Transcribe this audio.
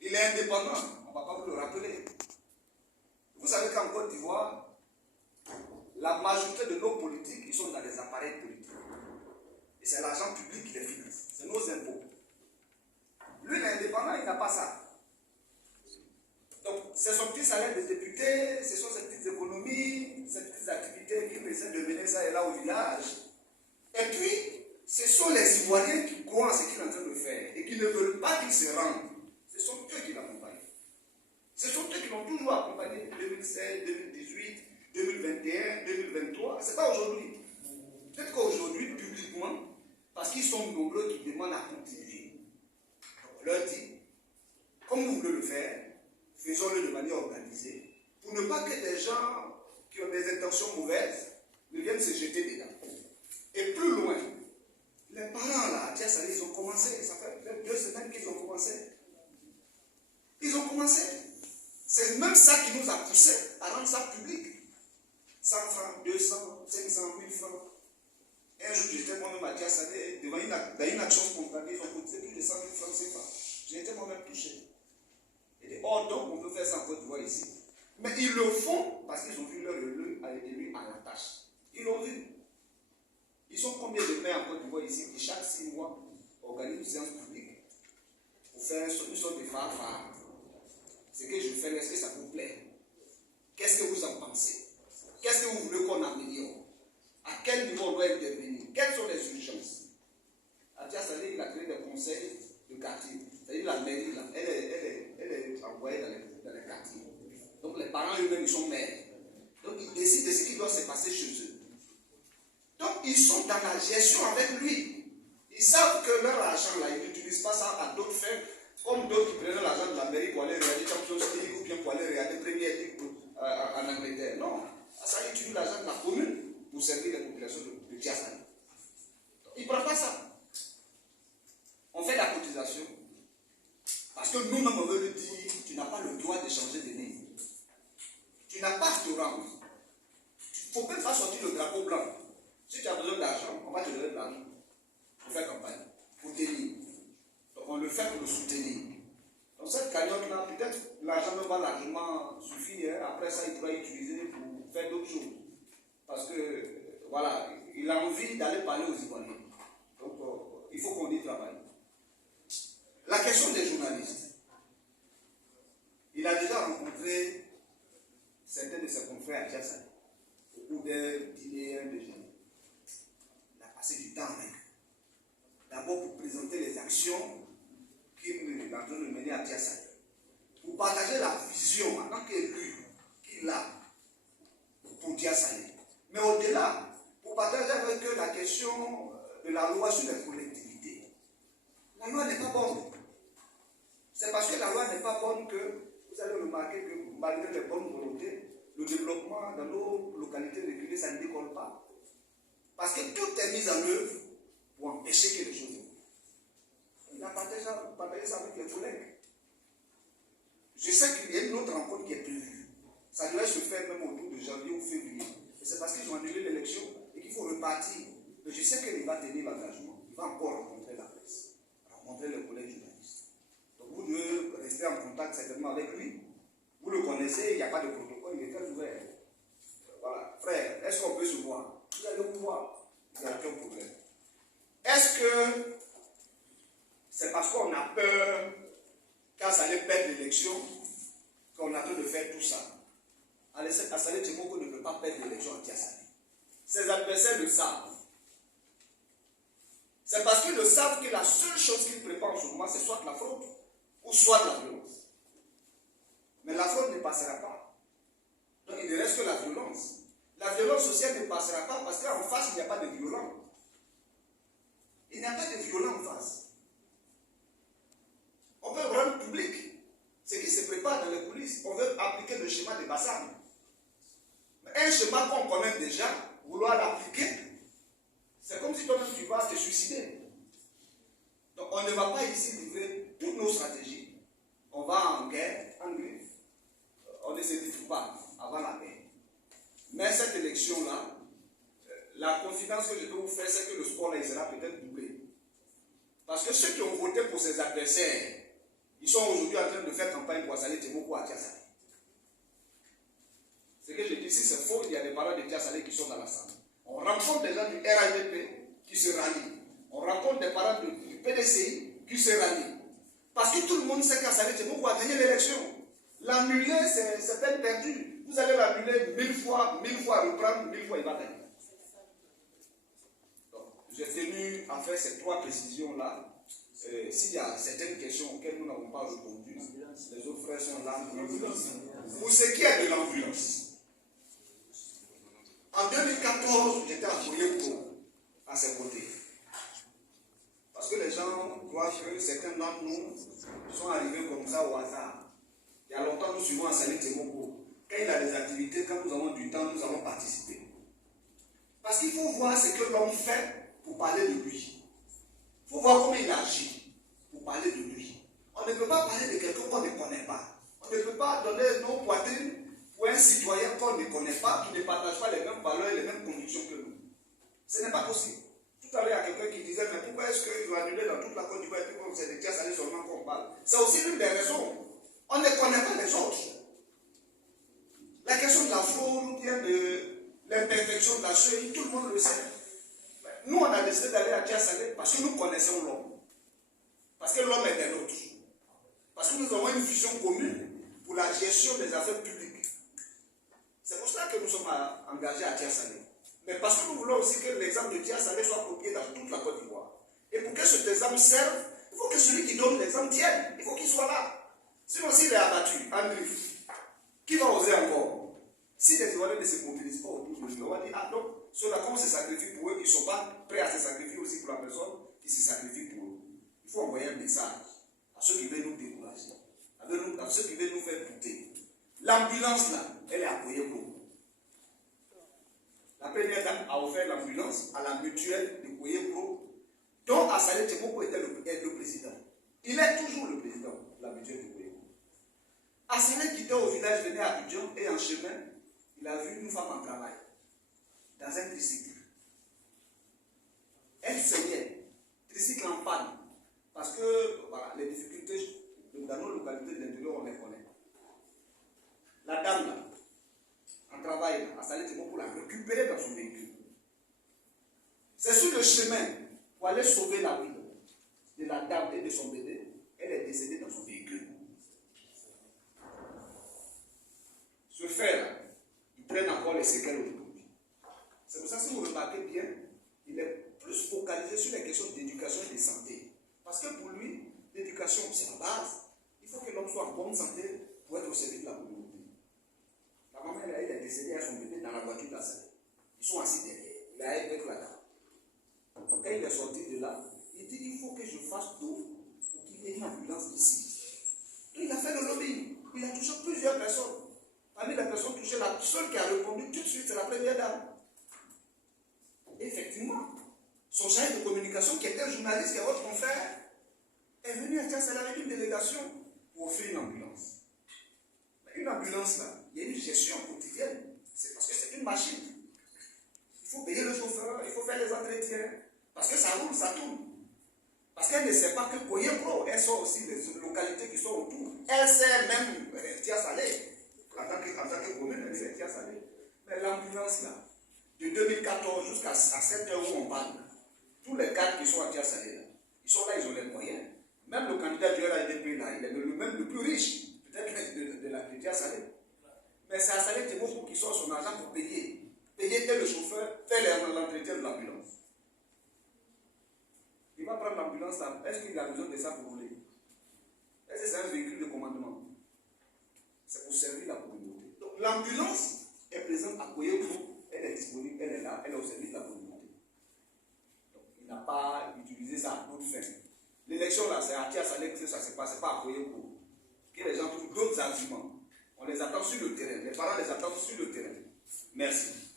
Il est indépendant, on ne va pas vous le rappeler. Vous savez qu'en Côte d'Ivoire, la majorité de nos politiques, ils sont dans des appareils politiques. Et c'est l'argent public qui les finance. C'est nos impôts. Lui, il est indépendant, il n'a pas ça. Donc, c'est son petit salaire de député, ce sont ses petites économies, ses petites activités qu'il essaie de mener ça et là au village. Et puis, ce sont les Ivoiriens qui croient en ce qu'il est en train de faire et qui ne veulent pas qu'il se rende. Ce sont eux qui l'accompagnent. Ce sont eux qui l'ont toujours accompagné 2016, 2018, 2021, 2023. Ce n'est pas aujourd'hui. Peut-être qu'aujourd'hui, publiquement, parce qu'ils sont nombreux qui demandent à continuer. On leur dit, comme vous voulez le faire, faisons-le de manière organisée, pour ne pas que des gens qui ont des intentions mauvaises ne viennent se jeter dedans. Et plus loin, les parents là, tiens, ça, ils ont commencé, ça fait 2 semaines qu'ils ont commencé. Ils ont commencé. C'est même ça qui nous a poussé à rendre ça public. 100 francs, 200, 500, 1000 francs. Un jour, j'étais moi-même à Tiassané, devant une action spontanée, ils ont cotisé plus de 100 000 francs CFA. J'ai été moi-même touché. Et dit, oh, donc on peut faire ça en Côte d'Ivoire ici. Mais ils le font parce qu'ils ont vu leur élu à la tâche. Ils l'ont vu. Ils sont combien de maires en Côte d'Ivoire ici qui chaque 6 mois organisent une séance publique pour faire une sorte de phare. Ce que je fais, est-ce que ça vous plaît? Qu'est-ce que vous en pensez? Qu'est-ce que vous voulez qu'on améliore? À quel niveau on doit intervenir? Quelles sont les urgences? Atia Salé, il a créé des conseils de quartier. C'est-à-dire la mairie, là, elle est envoyée dans les quartiers. Donc les parents eux-mêmes, ils sont maires. Donc ils décident de ce qui doit se passer chez eux. Donc ils sont dans la gestion avec lui. Ils savent que leur argent, là, ils n'utilisent pas ça à d'autres fins, comme d'autres qui prenaient l'argent de la mairie pour aller regarder Champions League ou bien pour aller regarder Premier League en Angleterre. Non. Ça, ils utilisent l'argent de la commune pour servir les populations de Tiassané. Ils ne prennent pas ça. On fait la cotisation parce que nous-mêmes, on veut lui dire, tu n'as pas le droit de changer de nez. Tu n'as pas de rang. Il ne faut même pas sortir le drapeau blanc. Si tu as besoin d'argent, on va te donner de l'argent pour faire campagne, pour tenir. Donc on le fait pour le soutenir. Donc cette cagnotte-là, peut-être l'argent ne va largement suffire. Après ça, il pourra utiliser pour faire d'autres choses. Parce que, voilà, il a envie d'aller parler aux Ivoiriens. Donc, il faut qu'on y travaille. La question des journalistes. Il a déjà rencontré certains de ses confrères à Tiassané, au cours des dîners de gens. Il a passé du temps avec eux. D'abord pour présenter les actions qu'il est en train de mener à Tiassané. Pour partager la vision en tant qu'élu qu'il a pour Tiassané. Mais au-delà, pour partager avec eux la question de la loi sur les collectivités. La loi n'est pas bonne. C'est parce que la loi n'est pas bonne que vous allez remarquer que malgré les bonnes volontés, le développement dans nos localités reculées, ça ne décolle pas. Parce que tout est mis en œuvre pour empêcher que les choses évoluent. Il a partagé ça avec les collègues. Je sais qu'il y a une autre rencontre qui est prévue. Ça devrait se faire même autour de janvier ou février. Et c'est parce qu'ils ont annulé l'élection et qu'il faut repartir. Mais je sais qu'il va tenir l'engagement. Il va encore rencontrer la presse, rencontrer les collègues journalistes. Donc vous devez rester en contact certainement avec lui. Vous le connaissez, il n'y a pas de protocole, il est très ouvert. Voilà. Frère, est-ce qu'on peut se voir? Vous allez vous voir. Il n'y a aucun problème. Est-ce que c'est parce qu'on a peur, quand ça allait perdre l'élection, qu'on a en train de faire tout ça? Assalé Tchemoko ne peut pas perdre l'élection à Tiassané. Ses adversaires le savent. C'est parce qu'ils le savent que la seule chose qu'ils préparent en ce moment, c'est soit la fraude ou soit la violence. Mais la fraude ne passera pas. Donc il ne reste que la violence. La violence sociale ne passera pas parce qu'en face, il n'y a pas de violent. Il n'y a pas de violent en face. On peut rendre public ce qui se prépare dans les coulisses. On veut appliquer le schéma de Bassam. Mais un schéma qu'on connaît déjà, vouloir l'appliquer, c'est comme si toi-même tu vas te suicider. Donc on ne va pas ici livrer toutes nos stratégies. On va en guerre, en griffe. On ne se livre pas avant la guerre. Mais cette élection-là, la confidence que je peux vous faire, c'est que le score là, il sera peut-être doublé. Parce que ceux qui ont voté pour ses adversaires Ils sont aujourd'hui en train de faire campagne pour Salé Temoko à Tia Salé. Ce que je dis, si c'est faux, il y a des parents de Tia Salé qui sont dans la salle. On rencontre des gens du RADP qui se rallient. On rencontre des parents du PDCI qui se rallient. Parce que tout le monde sait qu'à Salé Temoko a gagné l'élection. L'annuler, c'est peine perdue. Vous allez l'annuler 1000 fois reprendre, 1000 fois il va gagner. Donc, j'ai tenu à faire ces 3 précisions-là. S'il y a certaines questions auxquelles nous n'avons pas répondu, les autres frères sont là. Pour ce qui est de l'ambulance, en 2014, j'étais à Foyer-Pro, à ses côtés. Parce que les gens croient que certains d'entre nous sont arrivés comme ça au hasard. Il y a longtemps, nous suivons à Salé Temoko. Quand il a des activités, quand nous avons du temps, nous allons participer. Parce qu'il faut voir ce que l'homme fait pour parler de lui. Il faut voir comment il agit pour parler de lui. On ne peut pas parler de quelqu'un qu'on ne connaît pas. On ne peut pas donner nos poitrines pour un citoyen qu'on ne connaît pas, qui ne partage pas les mêmes valeurs et les mêmes convictions que nous. Ce n'est pas possible. Tout à l'heure, il y a quelqu'un qui disait, mais pourquoi est-ce qu'ils ont annulé dans toute la Côte d'Ivoire et puis comme c'est des Tia Salé seulement qu'on parle? C'est aussi l'une des raisons. On ne connaît pas les autres. La question de la fraude ou bien de l'imperfection de la cheville, tout le monde le sait. Nous, on a décidé d'aller à Tia Salé parce que nous connaissons l'homme. Parce que l'homme est des nôtres. Parce que nous avons une vision commune pour la gestion des affaires publiques. C'est pour cela que nous sommes engagés à Tia Salé. Mais parce que nous voulons aussi que l'exemple de Tia Salé soit copié dans toute la Côte d'Ivoire. Et pour que cet exemple serve, il faut que celui qui donne l'exemple tienne. Il faut qu'il soit là. Sinon, s'il est abattu, en griffe, qui va oser encore? Si les Ivoiriens ne se mobilisent pas autour de lui, on va dire, ah non, ceux-là, comme on se sacrifie pour eux, ils ne sont pas prêts à se sacrifier aussi pour la personne qui se sacrifie pour eux. Il faut envoyer un message à ceux qui veulent nous décourager, à ceux qui veulent nous faire douter. L'ambulance, là, elle est appuyée pour nous. La première dame a offert l'ambulance à la mutuelle de Koyepro, dont Salé Temoko était le président. Il est toujours le président de la mutuelle de Koyepro. Salé quittait au village, venait à Abidjan et en chemin, il a vu une femme en travail, dans un tricycle. Elle saignait, tricycle en panne, parce que voilà, les difficultés dans nos localités de l'intérieur, on les connaît. La dame, là, en travail, Salé Temoko pour la récupérer dans son véhicule. C'est sur le chemin pour aller sauver la vie de la dame et de son bébé. Elle est décédée dans son véhicule. Ce fait-là, il traîne encore les séquelles aujourd'hui. C'est pour ça que si vous remarquez bien, il est plus focalisé sur les questions d'éducation et de santé. Parce que pour lui, l'éducation, c'est la base. Il faut que l'homme soit en bonne santé pour être au service de la communauté. La maman, elle est décédée à son bébé dans la voiture d'Assalé. Ils sont assis derrière. Il a avec la dame. Quand il est sorti de là, il dit il faut que je fasse tout pour qu'il y ait une ambulance ici. Donc il a fait le lobby. Il a touché plusieurs personnes. Parmi les personnes touchées, la seule qui a répondu tout de suite, c'est la première dame. Effectivement, son chargé de communication, qui était un journaliste, qui est votre confrère, est venu à Tia Salé avec une délégation pour offrir une ambulance. Mais une ambulance, là, il y a une gestion quotidienne. C'est parce que c'est une machine. Il faut payer le chauffeur, il faut faire les entretiens. Parce que ça roule, ça tourne. Parce qu'elle ne sait pas que Koyepro, elle sort aussi des localités qui sont autour. Elle sait même Tia Salé. En tant que commune, elle sait Tia Salé. Mais l'ambulance, là, de 2014 jusqu'à cette heure où on parle, tous les cadres qui sont à Tia Salé, là, ils sont là, ils ont les moyens. Même le candidat du RADP, là, il est même le plus riche, peut-être de Tia Salé. Mais c'est à Salé Temoko qui sort son argent pour payer. Payer tel le chauffeur, faire l'entretien de l'ambulance. Il va prendre l'ambulance là. Est-ce qu'il a besoin de ça pour rouler? Est-ce que c'est un véhicule de commandement? C'est pour servir la communauté. Donc l'ambulance est présente à Koyepro, elle est disponible, elle est là, elle est au service de la communauté. Donc il n'a pas utilisé ça à d'autres fins. L'élection là, c'est à Tia Salé que ça se passe, c'est pas à Koyepro. Que les gens trouvent d'autres arguments. On les attend sur le terrain. Les parents les attendent sur le terrain. Merci.